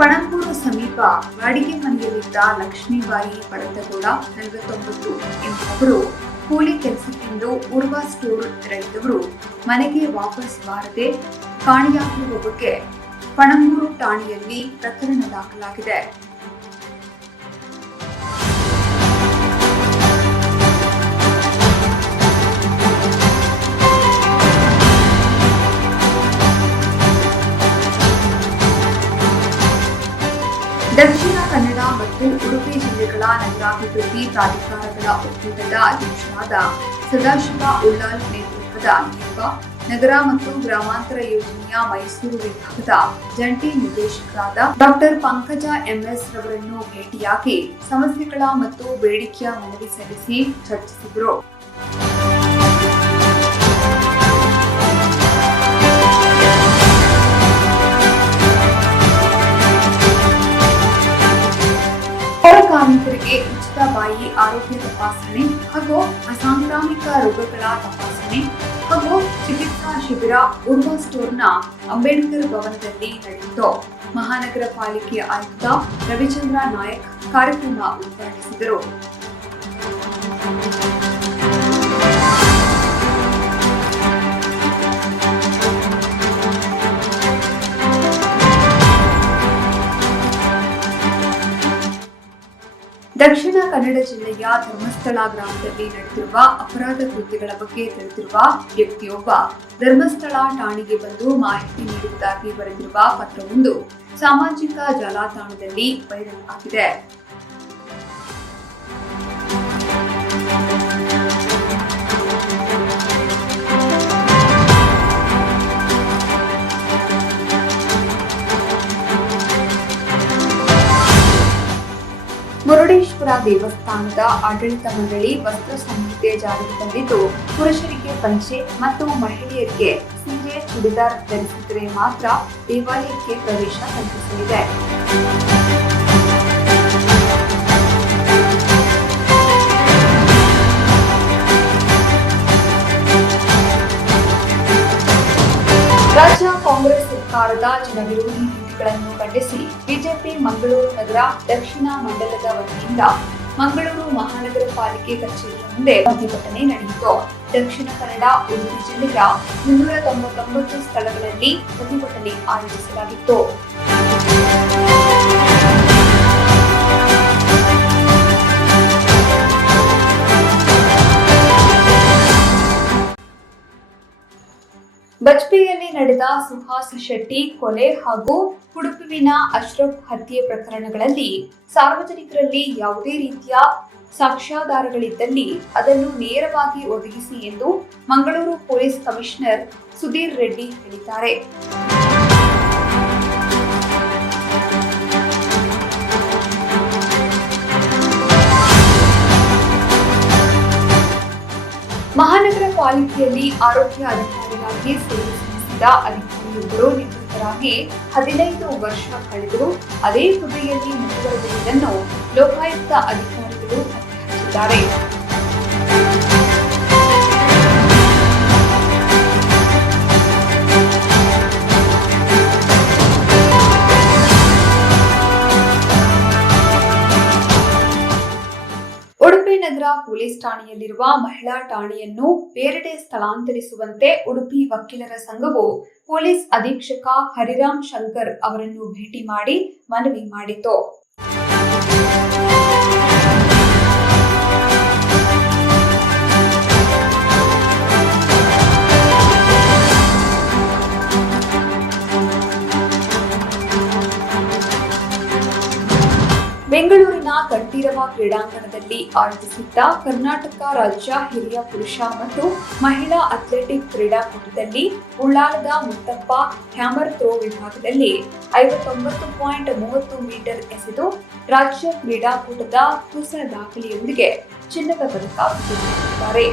ಪಣಂಬೂರು ಸಮೀಪ ಬಾಡಿಗೆ ಮನೆಯಲ್ಲಿದ್ದ ಲಕ್ಷ್ಮೀಬಾಯಿ ಪಡತಗೌಡ ನಲವತ್ತೊಂಬತ್ತು ಎಂಬುವವರು ಕೂಲಿ ಕೆಲಸಕ್ಕೆಂದು ಉರ್ವ ಸ್ಟೋರ್ ತೆರಳಿದವರು ಮನೆಗೆ ವಾಪಸ್ ಬಾರದೆ ಕಾಣೆಯಾಗಿರುವ ಬಗ್ಗೆ ಪಣಂಬೂರು ಠಾಣೆಯಲ್ಲಿ ಪ್ರಕರಣ ದಾಖಲಾಗಿದೆ. ಮತ್ತು ಉಡುಪಿ ಜಿಲ್ಲೆಗಳ ನಗರಾಭಿವೃದ್ಧಿ ಪ್ರಾಧಿಕಾರಗಳ ಒಕ್ಕೂಟದ ಅಧ್ಯಕ್ಷರಾದ ಸದಾಶಿವ ಉಳ್ಳಾಲ್ ನೇತೃತ್ವದ ನಿಯೋಗ, ನಗರ ಮತ್ತು ಗ್ರಾಮಾಂತರ ಯೋಜನೆಯ ಮೈಸೂರು ವಿಭಾಗದ ಜಂಟಿ ನಿರ್ದೇಶಕರಾದ ಡಾಕ್ಟರ್ ಪಂಕಜ ಎಂಎಸ್ ರವರನ್ನು ಭೇಟಿಯಾಗಿ ಸಮಸ್ಯೆಗಳ ಮತ್ತು ಬೇಡಿಕೆಯ ಮನವಿ ಸಲ್ಲಿಸಿ ಚರ್ಚಿಸಿದರು. ಪೌರ ಕಾರ್ಮಿಕರಿಗೆ ಉಚಿತ ಬಾಯಿ ಆರೋಗ್ಯ ತಪಾಸಣೆ ಹಾಗೂ ಅಸಾಂಕ್ರಾಮಿಕ ರೋಗಗಳ ತಪಾಸಣೆ ಹಾಗೂ ಚಿಕಿತ್ಸಾ ಶಿಬಿರ ಉರ್ವ ಸ್ಟೋರ್ನ ಅಂಬೇಡ್ಕರ್ ಭವನದಲ್ಲಿ ನಡೆಯಿತು. ಮಹಾನಗರ ಪಾಲಿಕೆ ಆಯುಕ್ತ ರವಿಚಂದ್ರ ನಾಯಕ್ ಕಾರ್ಯಕ್ರಮ ಉದ್ಘಾಟಿಸಿದರು. ದಕ್ಷಿಣ ಕನ್ನಡ ಜಿಲ್ಲೆಯ ಧರ್ಮಸ್ಥಳ ಗ್ರಾಮದಲ್ಲಿ ನಡೆದಿರುವ ಅಪರಾಧ ಕೃತ್ಯಗಳ ಬಗ್ಗೆ ತಿಳಿದಿರುವ ವ್ಯಕ್ತಿಯೊಬ್ಬ ಧರ್ಮಸ್ಥಳ ಠಾಣೆಗೆ ಬಂದು ಮಾಹಿತಿ ನೀಡುವುದಾಗಿ ಬರೆದಿರುವ ಪತ್ರವೊಂದು ಸಾಮಾಜಿಕ ಜಾಲತಾಣದಲ್ಲಿ ವೈರಲ್ ಆಗಿದೆ. ಮುರುಡೇಶ್ವರ ದೇವಸ್ಥಾನದ ಆಡಳಿತ ಮಂಡಳಿ ವಸ್ತ್ರ ಸಂಹಿತೆ ಜಾರಿಗೆ ತಂದಿದ್ದು ಪುರುಷರಿಗೆ ಪಂಚೆ ಮತ್ತು ಮಹಿಳೆಯರಿಗೆ ಸೀರೆ, ಚುಡಿದಾರ್ ಧರಿಸಿದರೆ ಮಾತ್ರ ದೇವಾಲಯಕ್ಕೆ ಪ್ರವೇಶ ಕಲ್ಪಿಸಲಿದೆ. ಸರ್ಕಾರದ ಜನವಿರೋಧಿ ನೀತಿಗಳನ್ನು ಖಂಡಿಸಿ ಬಿಜೆಪಿ ಮಂಗಳೂರು ನಗರ ದಕ್ಷಿಣ ಮಂಡಲದ ವತಿಯಿಂದ ಮಂಗಳೂರು ಮಹಾನಗರ ಪಾಲಿಕೆ ಕಚೇರಿಯ ಮುಂದೆ ಪ್ರತಿಭಟನೆ ನಡೆಯಿತು. ದಕ್ಷಿಣ ಕನ್ನಡ, ಉಡುಪಿ ಜಿಲ್ಲೆಯ ಮುನ್ನೂರ ತೊಂಬತ್ತೊಂಬತ್ತು ಸ್ಥಳಗಳಲ್ಲಿ ಪ್ರತಿಭಟನೆ ಆಯೋಜಿಸಲಾಗಿತ್ತು. ಬಜ್ಪೆಯಲ್ಲಿ ನಡೆದ ಸುಹಾಸ್ ಶೆಟ್ಟಿ ಕೊಲೆ ಹಾಗೂ ಉಡುಪುವಿನ ಅಶ್ರಫ್ ಹತ್ಯೆ ಪ್ರಕರಣಗಳಲ್ಲಿ ಸಾರ್ವಜನಿಕರಲ್ಲಿ ಯಾವುದೇ ರೀತಿಯ ಸಾಕ್ಷ್ಯಾಧಾರಗಳಿದ್ದಲ್ಲಿ ಅದನ್ನು ನೇರವಾಗಿ ಒದಗಿಸಿ ಎಂದು ಮಂಗಳೂರು ಪೊಲೀಸ್ ಕಮಿಷನರ್ ಸುಧೀರ್ ರೆಡ್ಡಿ ಹೇಳಿದ್ದಾರೆ. ಪಾಲಿಕೆಯಲ್ಲಿ ಆರೋಗ್ಯ ಅಧಿಕಾರಿಯಾಗಿ ಸೇವೆ ಸಲ್ಲಿಸಿದ ಅಧಿಕಾರಿಯೊಬ್ಬರು ನಿವೃತ್ತರಾಗಿ ಹದಿನೈದು ವರ್ಷ ಕಳೆದರೂ ಅದೇ ಹುದ್ದೆಯಲ್ಲಿ ಮುಂದುವರೆದಿರುವುದನ್ನು ಲೋಕಾಯುಕ್ತ ಅಧಿಕಾರಿಗಳು ಪತ್ತೆ ಹಚ್ಚಿದ್ದಾರೆ ನಗರ ಪೊಲೀಸ್ ಠಾಣೆಯಲ್ಲಿರುವ ಮಹಿಳಾ ಠಾಣೆಯನ್ನು ಬೇರೆಡೆ ಸ್ಥಳಾಂತರಿಸುವಂತೆ ಉಡುಪಿ ವಕೀಲರ ಸಂಘವು ಪೊಲೀಸ್ ಅಧೀಕ್ಷಕ ಹರಿರಾಮ್ ಶಂಕರ್ ಅವರನ್ನು ಭೇಟಿ ಮಾಡಿ ಮನವಿ ಮಾಡಿತು ಬೆಂಗಳೂರಿನ ಕಂಠೀರವ ಕ್ರೀಡಾಂಗಣದಲ್ಲಿ ಆಯೋಜಿಸಿದ್ದ ಕರ್ನಾಟಕ ರಾಜ್ಯ ಹಿರಿಯ ಪುರುಷ ಮತ್ತು ಮಹಿಳಾ ಅಥ್ಲೆಟಿಕ್ ಕ್ರೀಡಾಕೂಟದಲ್ಲಿ ಉಳ್ಳಾಲದ ಮುತ್ತಪ್ಪ ಹ್ಯಾಮರ್ ಥ್ರೋ ವಿಭಾಗದಲ್ಲಿ ಐವತ್ತೊಂಬತ್ತು ಪಾಯಿಂಟ್ ಮೂವತ್ತು ಮೀಟರ್ ಎಸೆದು ರಾಜ್ಯ ಕ್ರೀಡಾಕೂಟದ ಹೊಸ ದಾಖಲೆಯೊಂದಿಗೆ ಚಿನ್ನದ ಪದಕ ವಿಜೇತರಾಗಿದ್ದಾರೆ